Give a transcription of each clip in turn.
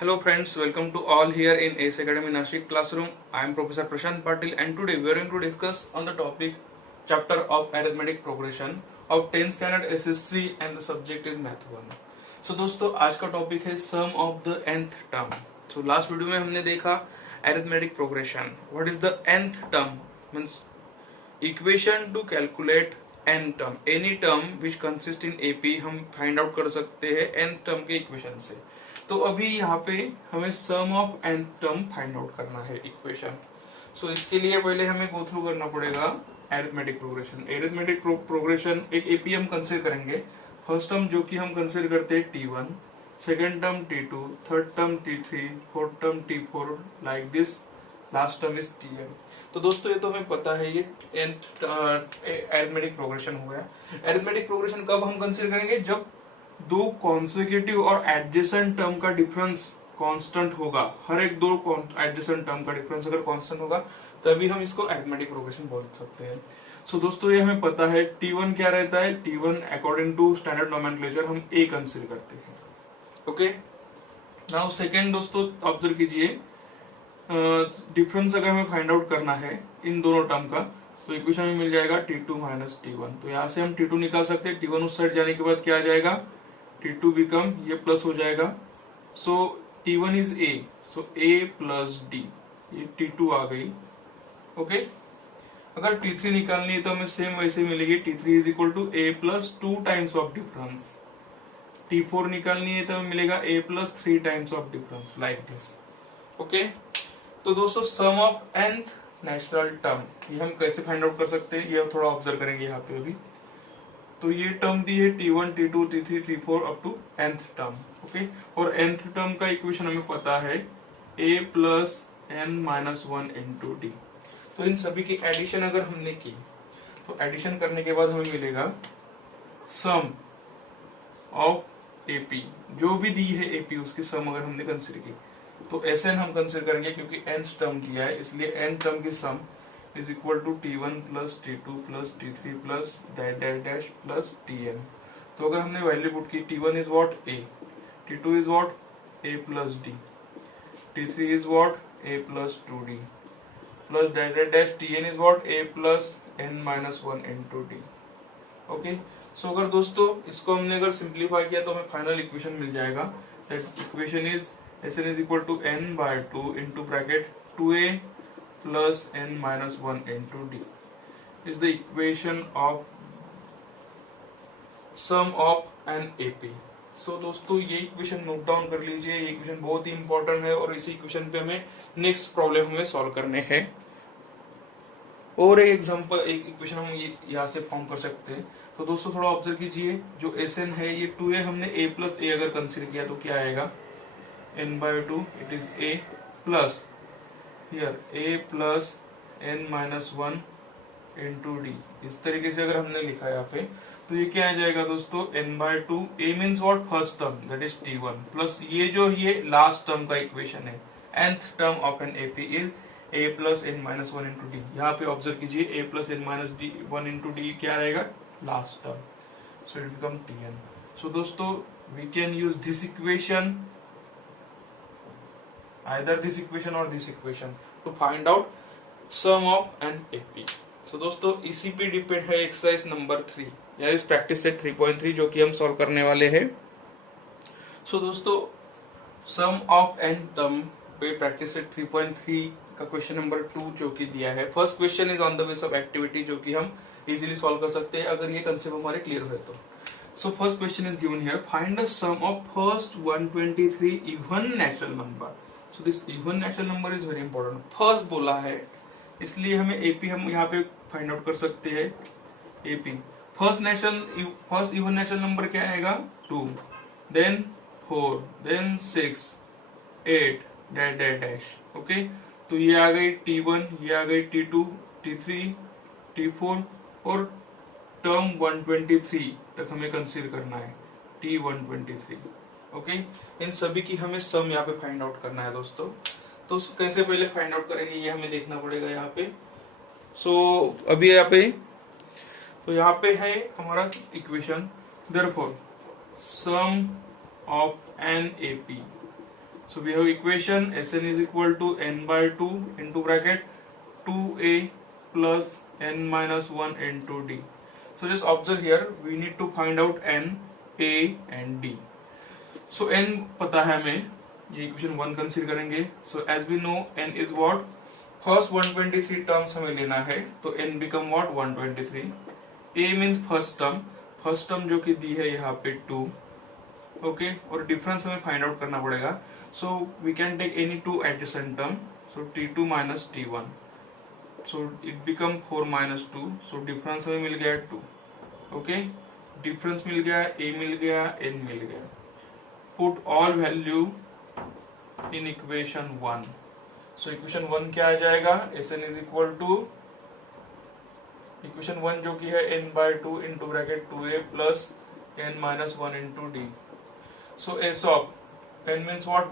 Hello friends, welcome to all here in ACE Academy Nashik classroom. I am Professor Prashant Patil and today we are going to discuss on the topic chapter of arithmetic progression of 10th standard SSC and the subject is math 1. So दोस्तों आज का topic है sum of the nth term. So last video में हमने देखा arithmetic progression. What is the nth term? Means equation to calculate n term. Any term which consist in AP हम find out कर सकते हैं nth term के equation से. तो अभी यहाँ पे हमें sum of N term find out करना है इक्वेशन. सो इसके लिए पहले हमें गो थ्रू करना पड़ेगा एरिथमेटिक प्रोग्रेशन. एरिथमेटिक प्रोग्रेशन एक एपी हम कंसीडर करेंगे. फर्स्ट टर्म जो कि हम कंसीडर करते हैं T1, second term T2, third term T3, fourth term T4 like this. Last term is Tn. तो दोस्तों ये तो हमें पता है ये एरिथमेटिक प्रोग्रेशन हो गया. एरिथमेटिक प्रोग्रेशन कब हम कंसीडर करेंगे? जब दो कॉन्सिक्यूटिव और एडजेसेंट टर्म का डिफरेंस कांस्टेंट होगा. हर एक दो एडजेसेंट टर्म का डिफरेंस अगर कांस्टेंट होगा तभी हम इसको अरिथमेटिक प्रोग्रेशन बोल सकते हैं. सो दोस्तों ये हमें पता है T1 क्या रहता है. T1 according to standard nomenclature हम A कंसीडर करते हैं. ओके, नाउ सेकेंड दोस्तों ऑब्जर्व कीजिए. डिफरेंस अगर हमें फाइंड आउट करना है इन दोनों टर्म का तो इक्वेशन में मिल जाएगा T2 माइनस T1. तो यहाँ से हम T2 निकाल सकते हैं. T1 उस साइड जाने के बाद क्या आ जाएगा? T2 बिकम ये प्लस हो जाएगा. सो T1 is A, so A plus D, ये T2 आ गई. ओके, अगर T3 निकालनी है तो हमें सेम वैसे मिलेगी. T3 is equal to A plus 2 times of difference. T4 निकालनी है तो हमें मिलेगा A plus 3 times of difference like this. Okay, तो दोस्तों sum of nth natural term ये हम कैसे फाइंड आउट कर सकते हैं ये थोड़ा ऑब्जर्व करेंगे यहाँ पे अभी. तो ये टर्म दी है T1, T2, T3, T4 up to nth term. Okay, और nth टर्म का इक्वेशन हमें पता है A plus n minus 1 into D. तो इन सभी की एडिशन अगर हमने की तो एडिशन करने के बाद हमें मिलेगा सम ऑफ एपी. जो भी दी है एपी उसकी सम अगर हमने कंसिडर की तो Sn हम कंसिडर करेंगे क्योंकि nth टर्म किया है इसलिए n टर्म की सम is equal to T1 plus T2 plus T3 plus dash dash dash plus Tn. तो अगर हमने वैल्यू पुट की T1 is what A, T2 is what A plus D, T3 is what A plus 2D plus dash dash dash Tn is what A plus n minus 1 into D. Okay, सो अगर दोस्तों इसको हमने अगर simplify किया तो हमें final equation मिल जाएगा. That equation is Sn is equal to n by 2 into bracket 2A plus n minus 1 into d is the equation of sum of an AP. सो दोस्तों ये इक्वेशन नोट डाउन कर लीजिए. ये equation बहुत ही important है और इसी इक्वेशन पे हमें नेक्स्ट प्रॉब्लम हमें सॉल्व करने हैं. और एक एग्जांपल एक इक्वेशन हम ये यहाँ से फॉर्म कर सकते हैं. तो दोस्तों थोड़ा ऑब्जर्व कीजिए. जो Sn है ये 2A हमने A प्लस A अगर कंसीडर किया तो क्या आएगा? n by 2 it is A plus here A plus n minus 1 into d. इस तरीके से अगर हमने लिखा है यहाँ पे तो ये क्या आ जाएगा दोस्तों? n by 2. A means what? First term that is T1 plus ये जो ये लास्ट टर्म का इक्वेशन है nth term of an AP is A plus n minus 1 into d. यहाँ पे ऑब्जर्व कीजिए A plus n minus 1 into d क्या रहेगा? Last term. So it become Tn. सो दोस्तों we can use this equation, either this equation or this equation to find out sum of an AP. So दोस्तों इसी पे depend है exercise number 3 या इस practice set 3.3 जो कि हम सॉल्व करने वाले हैं. सो दोस्तों सम ऑफ n टर्म पे प्रैक्टिस सेट 3.3 का क्वेश्चन नंबर 2 जो कि दिया है. First question is on the base of activity जो कि हम इजीली सॉल्व कर सकते हैं अगर ये कंसेप्ट हमारे क्लियर हुए तो. So first question is given here. Find the sum of first 123 even natural number. So this even natural number is very important. First बोला है इसलिए हमें AP हम यहाँ पे फाइंड आउट कर सकते हैं. AP first even natural number क्या आएगा? 2, then 4, then 6, 8 dash dash dash. Okay, तो ये आ गई T1, ये आ गई T2, T3, T4 और टर्म 123 तक हमें कंसीडर करना है T123. ओके, इन सभी की हमें सम यहाँ पे फाइंड आउट करना है दोस्तों. तो कैसे पहले फाइंड आउट करेंगे ये हमें देखना पड़ेगा यहाँ पे. सो अभी यहाँ पे तो यहाँ पे है हमारा equation. Therefore sum of an AP So we have equation Sn is equal to n by 2 into bracket 2a plus n minus 1 into d. So just observe here, we need to find out n, a and d. So n पता है हमें, ये equation 1 consider करेंगे. So as we know n is what, first 123 terms हमें लेना है, तो n become what 123. a means first term जो कि दी है यहाँ पे 2. ओके, और डिफरेंस हमें फाइंड आउट करना पड़ेगा. So we can take any two adjacent term. So t2 minus t1, so it become 4 minus 2. So difference हमें मिल गया 2. ओके, डिफरेंस मिल गया, a मिल गया, n मिल गया. Put all value in equation 1. So equation 1 क्या आ जाएगा, Sn is equal to equation 1 जो कि है n by 2 into bracket 2a plus n minus 1 into D. So s of n means what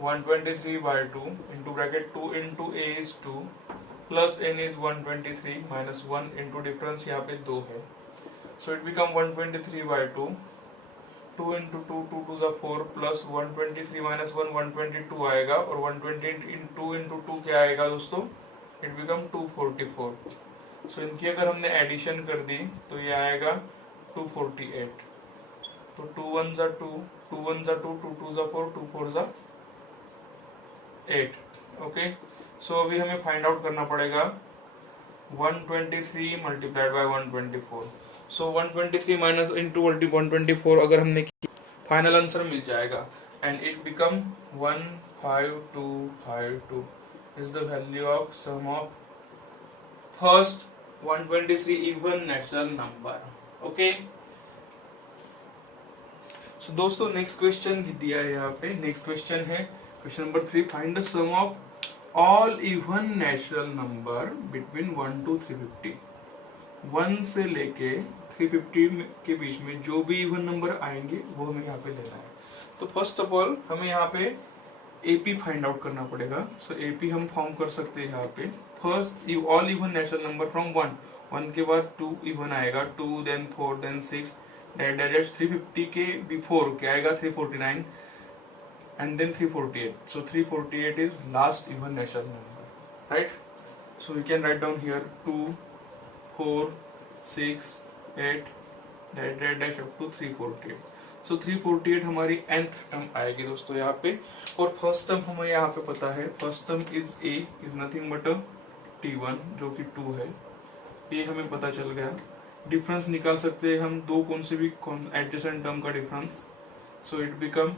123 by 2 into bracket 2 into a is 2 plus n is 123 minus 1 into difference यहाँ पे 2 है. So it become 123 by 2, 2 into 2, 2 to ज़ा 4 plus 123 minus 1 122 आएगा, और 120 into 2 क्या आएगा दोस्तों, it become 244. सो इनकी अगर हमने एडिशन कर दी तो ये आएगा 248. तो 2 1 ज़ा 2, 2 1 ज़ा 2, 2 2 ज़ा 4, 2 4 ज़ा 8. ओके, सो अभी हमें फाइंड आउट करना पड़ेगा 123 multiplied by 124. So 123 minus into 124 अगर हमने की, फाइनल आंसर मिल जाएगा, and it become 15252 is the value of sum of first 123 even natural number. Okay, so दोस्तों नेक्स्ट क्वेश्चन दिया है यहाँ पे. नेक्स्ट क्वेश्चन है question number 3. Find the sum of all even natural number between 1 to 350. 1 से लेके 350 के बीच में जो भी इवन नंबर आएंगे वो हमें यहाँ पे लेना है. तो फर्स्ट ऑफ ऑल हमें यहाँ पे एपी फाइंड आउट करना पड़ेगा. सो एपी हम फॉर्म कर सकते हैं यहाँ पे. First all even natural number from 1 के बाद 2 इवन आएगा, 2 देन 4 देन 6 डायरेक्ट 350 के बिफोर क्या आएगा 349 and then 348. So 348 is last even natural number, right. So we can write down here 2 4 6 8 dash up to 348. So 348 हमारी nth टर्म आएगी दोस्तों यहाँ पे. और फर्स्ट टर्म हमें यहाँ पे पता है, first term is a is nothing but t1 जो कि 2 है. ये हमें पता चल गया. डिफरेंस निकाल सकते हैं हम दो कौन से भी एडजेसेंट टर्म का difference. So it become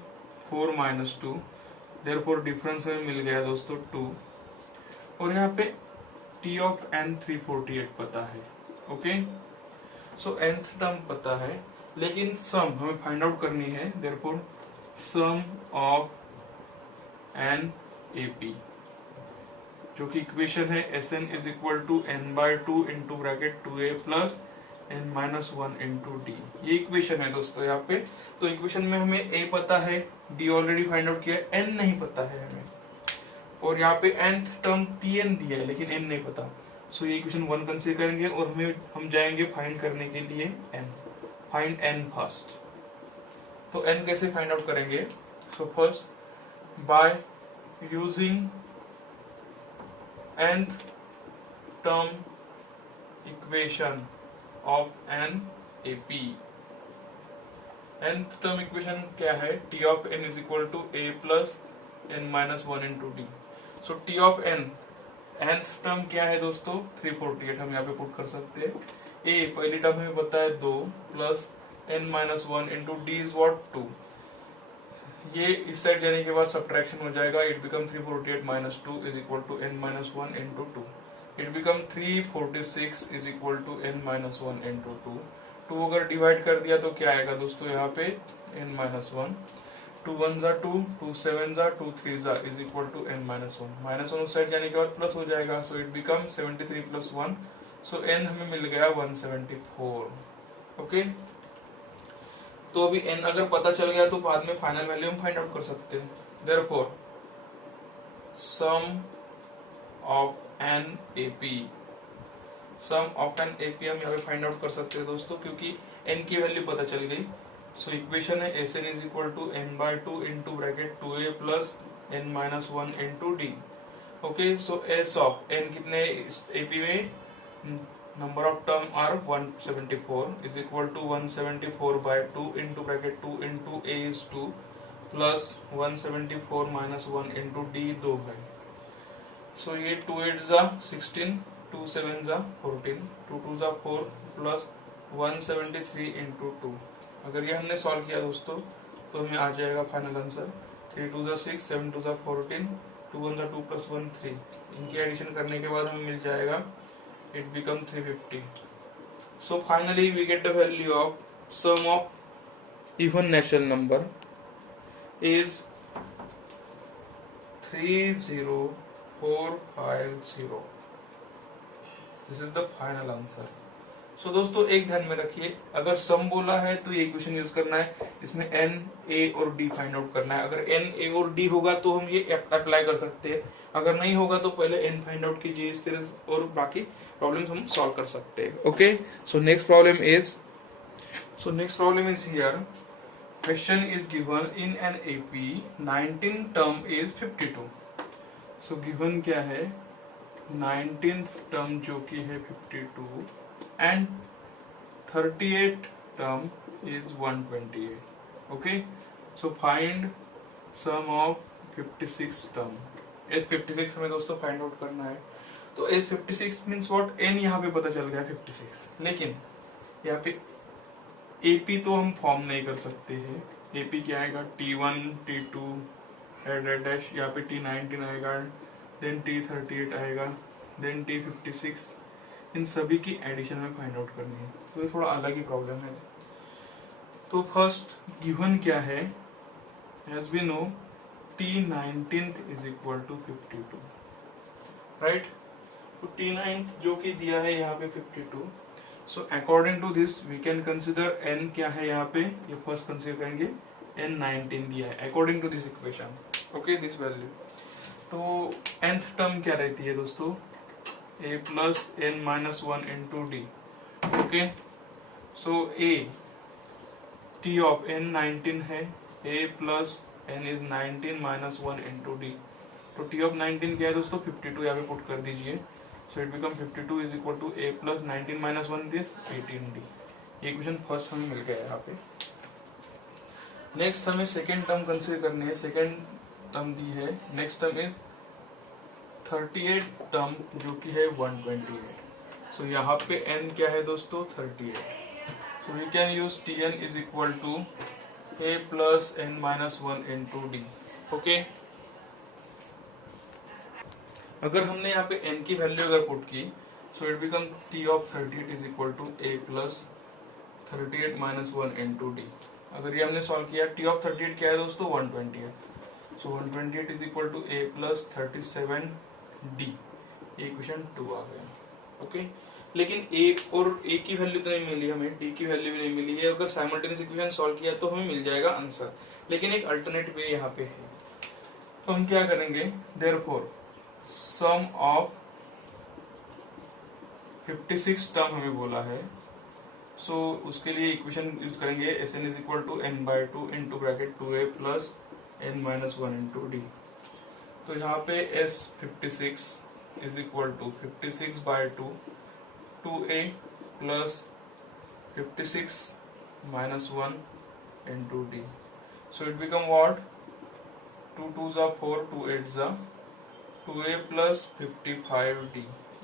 4 minus 2. Therefore difference हमें मिल गया दोस्तों 2. और यहाँ पे t ऑफ n 348 पता है. ओके, सो nth टर्म पता है, लेकिन सम हमें फाइंड आउट करनी है. Therefore sum of n ap जो कि इक्वेशन है Sn is equal to n by 2 into bracket 2a plus n minus 1 into D. ये इक्वेशन है दोस्तों यहाँ पे. तो इक्वेशन में हमें a पता है, d ऑलरेडी फाइंड आउट किया, n नहीं पता है हमें. और यहाँ पे nth टर्म pn दिया है लेकिन n नहीं पता. सो ये इक्वेशन 1 कंसीडर करेंगे और हम जाएंगे फाइंड करने के लिए n. Find n first. तो n कैसे फाइंड आउट करेंगे. So first by using nth term equation of n ap. nth term equation क्या है, t of n is equal to a plus n minus 1 into D. So t of n nth term क्या है दोस्तों 348 हम यहाँ पे put कर सकते हैं. a पहली टर्म हमें पता है 2 plus n minus 1 into D is what 2. ये इस साइड जाने के बाद सब्ट्रैक्शन हो जाएगा. It become 348 minus 2 is equal to n minus 1 into 2. It become 346 is equal to n minus 1 into 2. 2 अगर डिवाइड कर दिया तो क्या आएगा दोस्तों यहाँ पे n माइनस 1. 2 1 ज़ा 2, 2 7 ज़ा 2 3 ज़ा is equal to n minus 1. Minus 1 उस साइड जाने के बाद प्लस हो जाएगा. So it become 73 plus 1. So n हमें मिल गया 174. ओके, तो अभी n अगर पता चल गया तो बाद में फाइनल वैल्यू हम फाइंड आउट कर सकते हैं. Therefore sum of n ap, sum of n ap हम यहाँ पे फाइंड आउट कर सकते हैं दोस्तों, क्योंकि n की वैल्यू पता चल गई. सो इक्वेशन है S N is equal to N by two into bracket two A plus N minus one into D. Okay, so S of N कितने एपी में number of term are 174 is equal to 174 by 2 into bracket 2 into A is 2 plus 174 minus 1 into D 2 है। सो ये 2 8 जा 16, 2 7 जा 14, 2 2 जा 4 plus 173 into 2। अगर ये हमने सॉल्व किया दोस्तों तो हमें आ जाएगा फाइनल आंसर 3 2 जा 6, 7 2 जा 14, 2 1 जा 2 प्लस 1 3। इनकी एडिशन करने के बाद हमें मिल जाएगा it become 350. So finally we get the value of sum of even natural number is 30450. This is the final answer. So दोस्तों एक ध्यान में रखिए, अगर सम बोला है तो ये इक्वेशन यूज करना है, इसमें n, a और d फाइंड आउट करना है। अगर n, a और d होगा तो हम ये अप्लाई कर सकते हैं, अगर नहीं होगा तो पहले n फाइंड आउट कीजिए, इस तरह और बाकी प्रॉब्लम हम सॉल्व कर सकते हैं। Okay, so next problem is here. Question is given in an AP 19 term is 52। So given क्या है, 19th टर्म जो कि है 52 and 38 term is 128. Okay, so find sum of 56 term. S56 हमें दोस्तों फाइंड आउट करना है। तो S56 मीन्स व्हाट, n यहाँ पे पता चल गया 56, लेकिन यहाँ पे AP तो हम फॉर्म नहीं कर सकते हैं। AP क्या आएगा, T1 T2 डैश, यहाँ पे T19 आएगा, देन T38 आएगा, देन T56। इन सभी की एडिशन में फाइंड आउट करनी है, तो ये थोड़ा अलग ही प्रॉब्लम है। तो फर्स्ट गिवन क्या है, as we know T19 is equal to 52, right. तो T9 जो कि दिया है यहाँ पे 52। So according to this we can consider n क्या है यहाँ पे, ये फर्स्ट कंसिडर करेंगे, n19 दिया है according to this equation. Okay, this value. तो nth टर्म क्या रहती है दोस्तों, a plus n minus 1 into d. Okay, so a t of n 19 है, a plus n is 19 minus 1 into d. तो t of 19 क्या है दोस्तों, 52 यहाँ पे पुट कर दीजिए। So it become 52 is equal to a plus 19 minus 1 is 18d. ये इक्वेशन फर्स्ट हमें मिल गया यहाँ पे। नेक्स्ट हमें सेकेंड टर्म कंसिडर करनी है। सेकेंड टर्म दी है, नेक्स्ट टर्म इज 38 टर्म जो कि है 128। सो यहाँ पे n क्या है दोस्तों, 38। So we can use Tn is equal to a plus n minus 1 into D. Okay, अगर हमने यहाँ पे n की वैल्यू अगर पुट की, so it become T of 38 is equal to a plus 38 minus 1 into D. अगर ये हमने सॉल्व किया, T ऑफ 38 क्या है दोस्तों, 120 है। So 128 is equal to a plus 37 D. ये इक्वेशन 2 आ गया। ओके, लेकिन a और a की वैल्यू तो नहीं मिली हमें, d की वैल्यू भी नहीं मिली है। अगर साइमल्टेनियस इक्वेशन सॉल्व किया तो हमें मिल जाएगा आंसर, लेकिन एक अल्टरनेट वे यहाँ पे है। तो हम क्या करेंगे, देयरफॉर सम ऑफ 56 टर्म हमें बोला है। सो उसके लिए इक्वेशन यूज करेंगे, Sn is equal to n by 2 into bracket 2a plus n minus 1 into D. तो यहाँ पे S56 is equal to 56 by 2 2a plus 56 minus 1 into D. So it become what, 2 2 जा 4, 2 8 जा 2a plus 55d।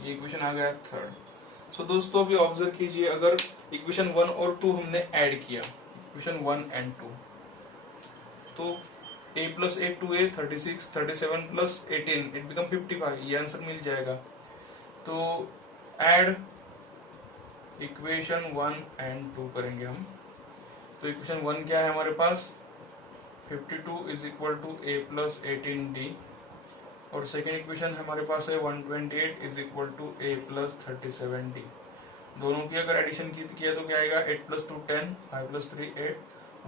ये equation आ गया third. सो दोस्तों अभी observe कीजिए, अगर इक्वेशन 1 और 2 हमने ऐड किया, इक्वेशन 1 एंड 2, तो a plus 8 2a 36, 37 plus 18 it become 55, ये आंसर मिल जाएगा। तो ऐड इक्वेशन 1 एंड 2 करेंगे हम। तो इक्वेशन 1 क्या है हमारे पास, 52 is equal to a plus 18d, और सेकेंड इक्वेशन हमारे पास है 128 is equal to a plus 37d। दोनों की अगर एडिशन किया तो क्या आएगा, 8 plus 2 10, 5 plus 3 8,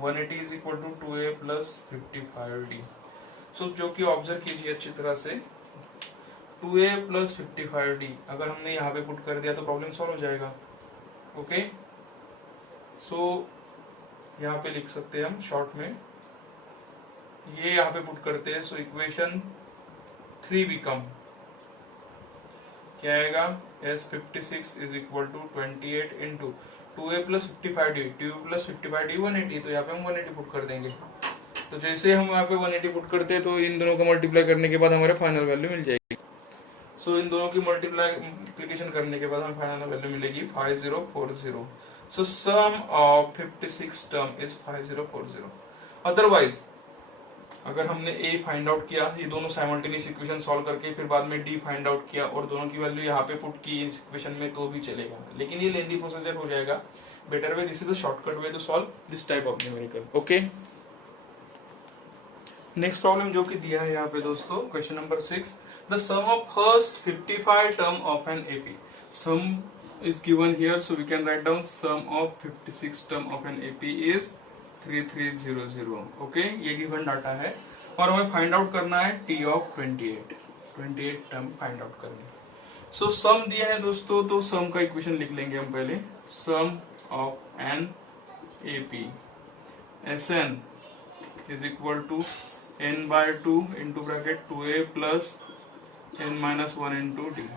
180 is equal to 2a plus 55d। So जो कि ऑब्जर्व कीजिए अच्छी तरह से, 2a प्लस 55d अगर हमने यहाँ पे पुट कर दिया तो प्रॉब्लम सॉल्व हो जाएगा। ओके, सो यहाँ पे लिख सकते हैं हम शॉर्ट में, ये यहाँ पे पुट करते हैं। सो इक्वेशन 3 बिकम क्या आएगा, S56 is equal to 28 into 2a plus 55d, 2a plus 55d 180, तो यहाँ पे हम 180 पुट कर देंगे। तो जैसे हम यहाँ पे 180 पुट करते हैं तो इन दोनों का मल्टीप्लाई करने के बाद हमारे फाइनल वैल्यू मिल जाएगी। सो इन दोनों की मल्टीप्लिकेशन करने के बाद हमें फाइनल वैल्यू मिलेगी 5040। सो सम ऑफ 56 टर्म इज 5040। अदरवाइज अगर हमने a फाइंड आउट किया, ये दोनों साइमल्टेनियस इक्वेशन सॉल्व करके फिर बाद में d फाइंड आउट किया और दोनों की वैल्यू यहाँ पे पुट की इस इक्वेशन में, तो भी चलेगा, लेकिन ये लेंथी प्रोसीजर हो जाएगा। Better way, this is a shortcut way to solve this type of numerical. Okay, next problem जो कि दिया है यहाँ पे दोस्तों, question number 6, the sum of first 55 term of an AP. Sum is given here, so we can write down sum of 56 term of an AP is 3300। Okay, ये given data है और हमें फाइंड आउट करना है T of 28 term find out करनी। सो सम दिया है दोस्तों, तो सम का इक्वेशन लिख लेंगे हम पहले। Sum of an AP Sn is equal to n/2 into bracket 2a plus n-1 into D.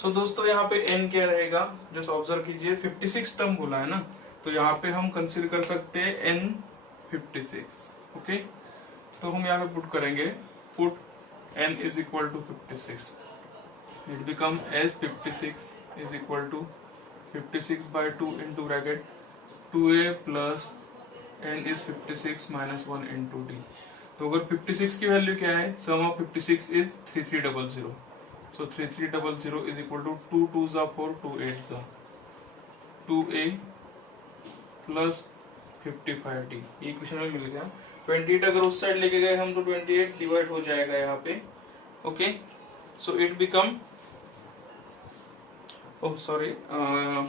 So दोस्तों यहाँ पे n क्या रहेगा, जस्ट ऑब्जर्व कीजिए, 56 टर्म बोला है ना, तो यहाँ पे हम कंसीडर कर सकते हैं n 56। ओके, तो हम यहाँ पे पुट करेंगे, put n is equal to 56, it become as 56 is equal to 56/2 into bracket 2a plus n is 56 minus 1 into D. तो अगर 56 की वैल्यू क्या है, sum of 56 is 3300। So 3300 is equal to 2 2s are 4, 2 8s are 2a plus 55d। ये equation में मिल गया। 28 अगर उस साइड लेके गए हम तो 28 डिवाइड हो जाएगा यहाँ पे। Okay, so it become, oh sorry,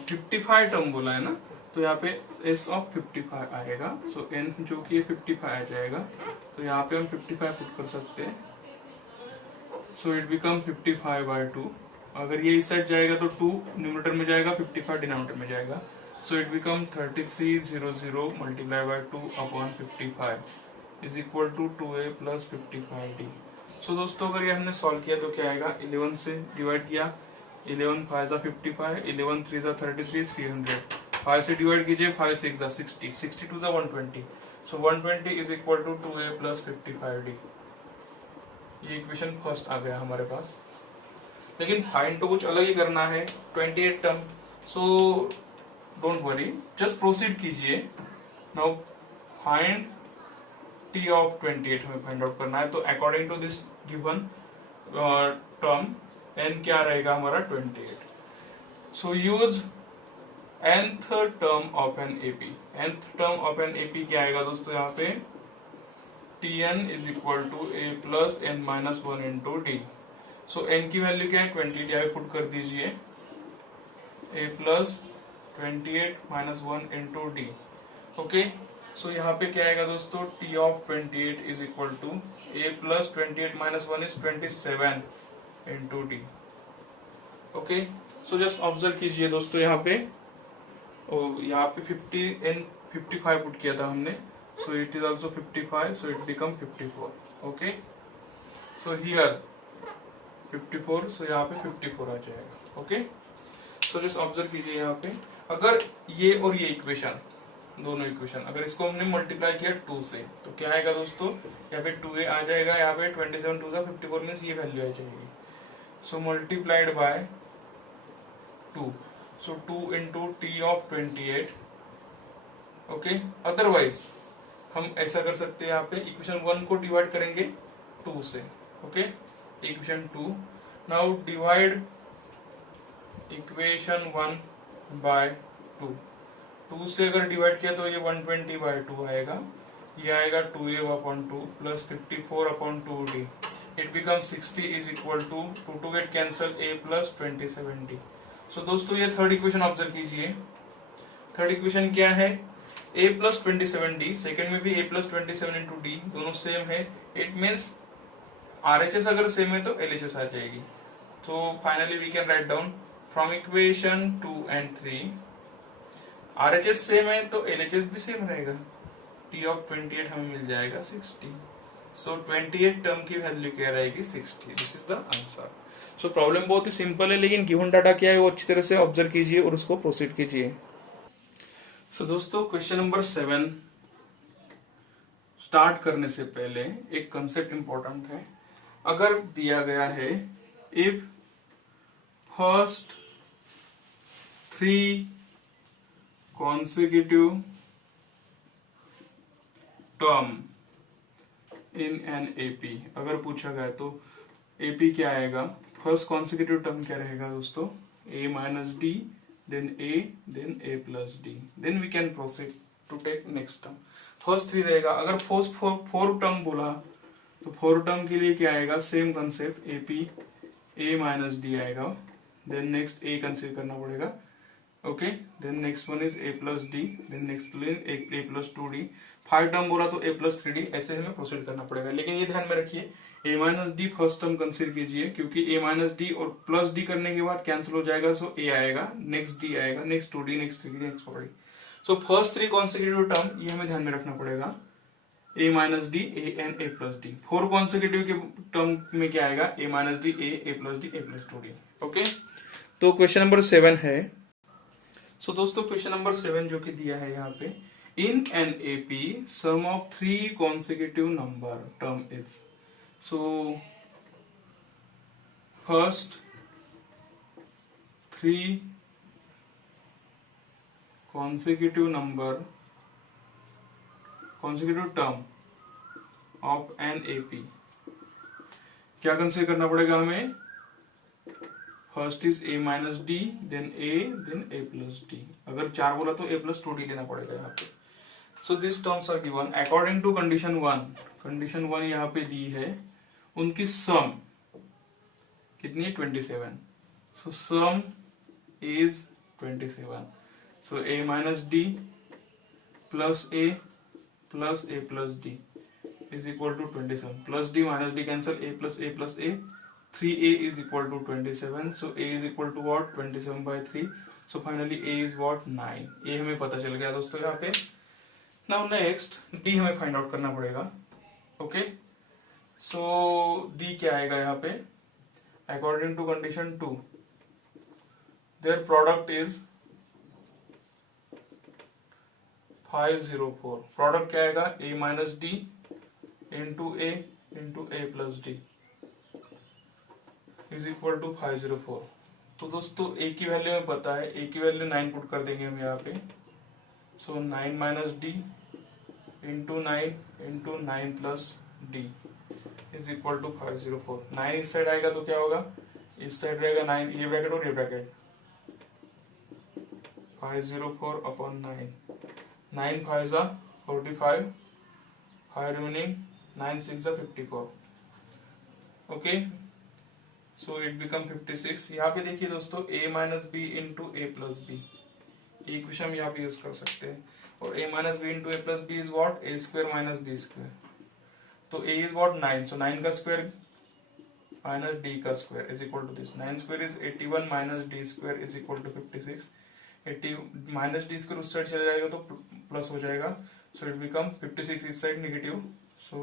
55 term बोला है ना, तो यहाँ पे s ऑफ 55 आएगा। सो n जो कि 55 आ जाएगा, तो यहाँ पे हम 55 पुट कर सकते हैं। सो इट बिकम 55/2। अगर ये इस साइड जाएगा तो 2 न्यूमरेटर में जाएगा, 55 डिनोमिनेटर में जाएगा। So it become 3300 multiply by 2 upon 55 is equal to 2a plus 55d। So दोस्तों अगर ये हमने सॉल्व किया तो क्या आएगा, 11 से डिवाइड किया, 11 5 जा 55, 11 3 जा 33, 300, 5 से डिवाइड कीजिए, 5 6 जा 60, 62 जा 120। So 120 is equal to 2a plus 55d। ये इक्वेशन फर्स्ट आ गया हमारे पास, लेकिन फाइंड तो कुछ अलग ही करना है, 28 term. So don't worry, just proceed कीजिए। नाउ फाइंड T ऑफ 28 हमें फाइंड आउट करना है। तो according to this given term n क्या रहेगा हमारा, 28। So use nth term of an AP। nth term of an AP क्या आएगा दोस्तों, यहाँ पे Tn is equal to a plus n-1 into d। So n की वैल्यू क्या है, 28, यहाँ पे पुट कर दीजिए, a plus 28 minus 1 into d। Okay, सो यहाँ पे क्या आएगा दोस्तों, T of 28 is equal to a plus 28 minus 1 is 27 into d। Okay, so just observe कीजिए दोस्तों, यहाँ पे यहाँ पे 55 पुट किया था हमने, so it is also 55, so it become 54। okay, so here 54, so यहाँ पे 54 आ जाएगा। okay, so just observe कीजिए यहाँ पे, अगर ये और ये इक्वेशन, दोनों इक्वेशन अगर इसको हमने मल्टीप्लाई किया 2 से, तो क्या आएगा दोस्तों, यहाँ पे 2a आ जाएगा, यहाँ पे 27 2 जा 54 मीन्स ये वैल्यू आ जाएगी। so multiplied by 2, so 2 into T of 28। okay, otherwise हम ऐसा कर सकते हैं, यहाँ पे इक्वेशन 1 को डिवाइड करेंगे 2 से। Okay, equation 2, now divide equation 1 by 2। 2 से अगर डिवाइड किया तो ये 120/2 आएगा, ये आएगा 2a/2 plus 54/2d। It become 60 is equal to 2 get cancel a plus 27d। So दोस्तों ये थर्ड इक्वेशन ऑब्जर्व कीजिए। थर्ड इक्वेशन क्या है, a प्लस 27d, सेकेंड में भी a प्लस 27 इंटू डी, दोनों सेम है। इट मीन्स RHS अगर सेम है तो LHS आ जाएगी। तो finally we can write down from equation 2 and 3, RHS same है तो LHS भी सेम रहेगा। टी ऑफ 28 हमें मिल जाएगा 60। सो 28 टर्म की वैल्यू क्या रहेगी 60। This is the answer. So problem बहुत ही सिंपल है, लेकिन गिवन डाटा क्या है वो अच्छी तरह से ऑब्जर्व कीजिए और उसको प्रोसीड कीजिए। सो दोस्तों क्वेश्चन नंबर 7 स्टार्ट करने से पहले एक कंसेप्ट इंपॉर्टेंट है। अगर दिया गया है if first 3 consecutive term in an AP, अगर पूछा गया तो एपी क्या आएगा, फर्स्ट कॉन्सिक्यूटिव टर्म क्या रहेगा दोस्तों, A minus D then A plus D, then we can proceed to take next term. First 3 रहेगा। अगर फर्स्ट फोर टर्म बोला तो 4 टर्म के लिए क्या आएगा, same concept AP a minus d आएगा, देन नेक्स्ट ए कंसीडर करना पड़ेगा। Okay, then next one is a plus D, then next a plus 2d। 5 term बोला तो ए प्लस 3d, ऐसे हमें प्रोसीड करना पड़ेगा। लेकिन ये ध्यान में रखिए A minus D first term consider कीजिए, क्योंकि ए माइनस डी और प्लस डी करने के बाद कैंसिल हो जाएगा, सो ए आएगा, नेक्स्ट डी आएगा, next 2d, next 3d, next 4d। So first 3 consecutive term ये हमें ध्यान में रखना पड़ेगा, A minus D A and A plus D. 4 consecutive के टर्म में क्या आएगा, A minus D A plus D A plus 2d। Okay, तो क्वेश्चन नंबर 7 है। सो दोस्तों क्वेश्चन नंबर 7 जो कि दिया है यहाँ पे, in an AP sum of 3 consecutive number term is, so first 3 consecutive term of an AP, क्या कंसीडर करना पड़ेगा हमें, first is a minus D then A plus d. अगर 4 बोला तो ए प्लस 2d लेना पड़ेगा यहाँ पे। So this terms are given according to condition 1। Condition 1 यहाँ पे दी है, उनकी सम कितनी है 27। So sum is 27। So A minus D plus A plus D is equal to 27, plus D minus D cancel, A plus A 3a is equal to 27, so a is equal to what, 27/3, so finally a is what, 9। a हमें पता चल गया दोस्तों यहाँ पे। Now next d हमें find out करना पड़ेगा। ओके, so d क्या आएगा यहाँ पे, according to condition 2 their product is 504। Product क्या आएगा, a minus d into a plus D is equal to 504। तो दोस्तों ए की वैल्यू हमें पता है, ए की वैल्यू 9 पुट कर देंगे हम यहाँ पे। So 9 minus d into 9 plus D is equal to 504। 9 इस साइड आएगा तो क्या होगा, इस साइड रहेगा 9, ये ब्रैकेट और ये ब्रैकेट, 504 अपॉन 9, 9 5 जा 45, 5 रिमेनिंग, 9 6 जा 54। Okay, so it become 56। यहाँ पे देखिए दोस्तों a minus b into a plus b, equation हम यहाँ पे यूज कर सकते हैं। और a minus b into a plus b is what, a square minus b square. तो a इज वॉट 9, सो 9 का स्क्वायर माइनस d का square is equal to this, 9 square is 81 minus d square is equal to 56। 80 minus d square उस side चला जाएगा तो plus हो जाएगा, so it become 56 इस side negative, so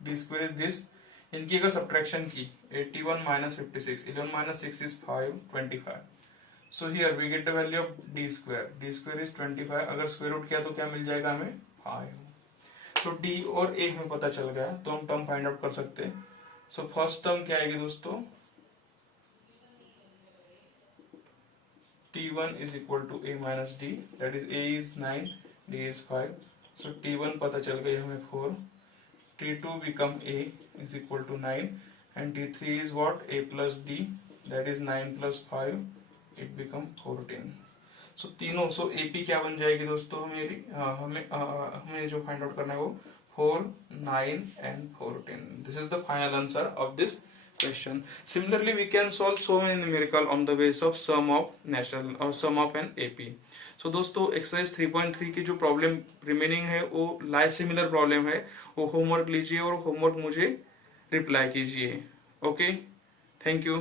d square is this. इनकी अगर सब्ट्रैक्शन की 81 minus 56, 11 minus 6 is 5, 25। So here we get the value of d square is 25। अगर स्क्वायर रूट किया तो क्या मिल जाएगा हमें, 5। तो डी और ए हमें पता चल गया, तो हम टर्म फाइंड आउट कर सकते हैं। सो फर्स्ट टर्म क्या आएगी दोस्तों, t1 is equal to a minus d, that is a is 9, d is 5। So t1 पता चल गई हमें 4, t2 become a is equal to 9 and t3 is what, a plus d, that is 9 plus 5, it become 14। सो तीनों, सो AP क्या बन जाएगी दोस्तों मेरी, हमें जो फाइंड आउट करना है वो 4, 9 and 14। This is the final answer of this question. Similarly, we can solve so many numerical on the base of sum of national or sum of an AP. So दोस्तों exercise 3.3 की जो problem remaining है वो like similar problem है, वो homework लीजिए और homework मुझे रिप्लाई कीजिए। Okay, thank you.